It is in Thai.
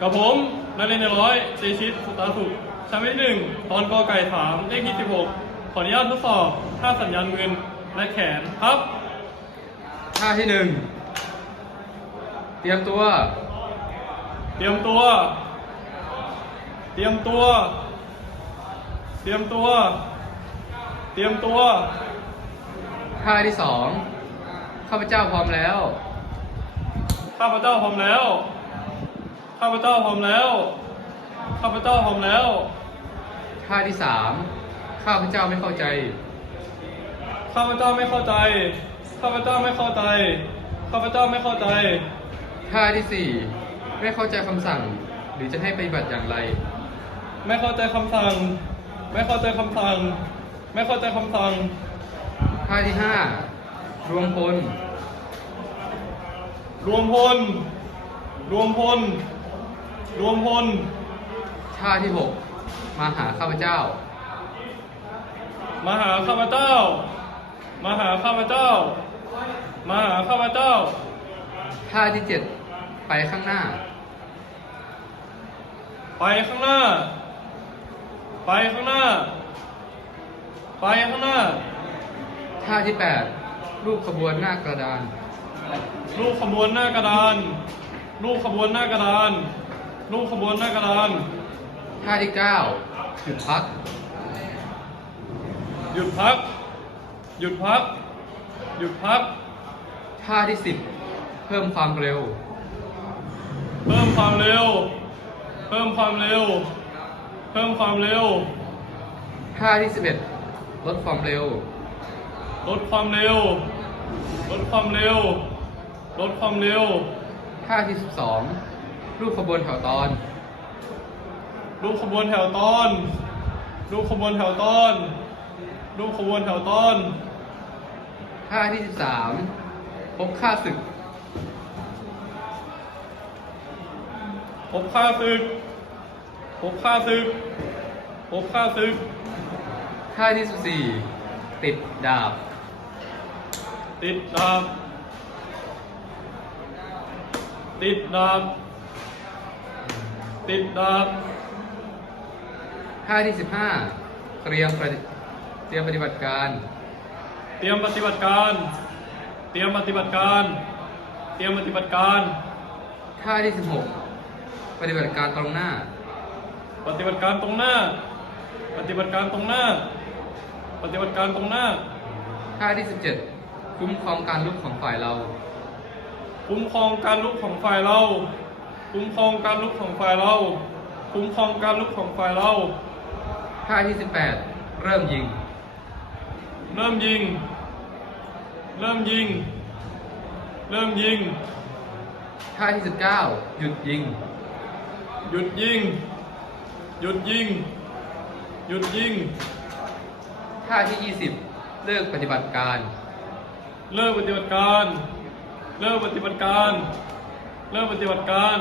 กับผมนักเรียนในร้อยเตชิตสุตาสุขชั้นที่หนึ่งตอนกอไก่ถามเลขที่สิบหกขออนุญาตทดสอบท่าสัญญาณมือและแขนครับ ท่าที่หนึ่งเตรียมตัว เตรียมตัว เตรียมตัว เตรียมตัว เตรียมตัว ท่าที่สองข้าพเจ้าพร้อมแล้ว ข้าพเจ้าพร้อมแล้ว ข้าพเจ้าพร้อมแล้ว ข้าพเจ้าพร้อมแล้ว ท่าที่สามข้าพเจ้าไม่เข้าใจ ข้าพเจ้าไม่เข้าใจ ข้าพเจ้าไม่เข้าใจ ข้าพเจ้าไม่เข้าใจ ท่าที่สี่ไม่เข้าใจคำสั่ง หรือจะให้ปฏิบัติอย่างไร ไม่เข้าใจคำสั่ง ไม่เข้าใจคำสั่ง ไม่เข้าใจคำสั่ง ท่าที่ห้ารวมพล รวมพล รวมพล รวมพลท่าที่หกมาหาข้าพเจ้า มาหาข้าพเจ้า มาหาข้าพเจ้า มาหาข้าพเจ้า ท่าที่เจ็ดไปข้างหน้า ไปข้างหน้า ไปข้างหน้า ไปข้างหน้า ท่าที่แปดรูปขบวนหน้ากระดานลูกขบวนหน้ากระดานลูกขบวนหน้ากระดาน ลูกขบวนหน้ากระดานท่าที่เก้าหยุดพัก หยุดพัก หยุดพัก หยุดพัก ท่าที่สิบเพิ่มความเร็ว เพิ่มความเร็ว เพิ่มความเร็ว เพิ่มความเร็ว ท่าที่สิบเอ็ดลดความเร็ว ลดความเร็ว ลดความเร็ว ลดความเร็ว ท่าที่สิบสอง รูปขบวนแถวตอน รูปขบวนแถวตอน รูปขบวนแถวตอน รูปขบวนแถวตอนท่าที่สิบสามพบค่าศึก พบค่าศึก พบค่าศึก พบค่าศึกท่าที่สิบสี่ติดดาบ ติดดาบติดดาบ ติดดาบท่าที่สิบห้าเตรียมปฏิเตรียมปฏิบัติการ เตรียมปฏิบัติการ เตรียมปฏิบัติการ เตรียมปฏิบัติการท่าที่สิบหกปฏิบัติการตรงหน้า ปฏิบัติการตรงหน้า ปฏิบัติการตรงหน้า ปฏิบัติการตรงหน้าท่าที่สิบเจ็ดคุ้มครองการลุกของฝ่ายเรา คุ้มครองการลุกของฝ่ายเรา คุ้มครองการลุกของฝ่ายเรา คุ้มครองการลุกของฝ่ายเรา ท่าที่สิบแปดเริ่มยิง เริ่มยิง เริ่มยิง เริ่มยิง ท่าที่สิบเก้าหยุดยิง หยุดยิง หยุดยิง หยุดยิง ท่าที่ยี่สิบเลิกปฏิบัติการเริ่มปฏิบัติการเริ่มปฏิบัติการ เริ่มปฏิบัติการ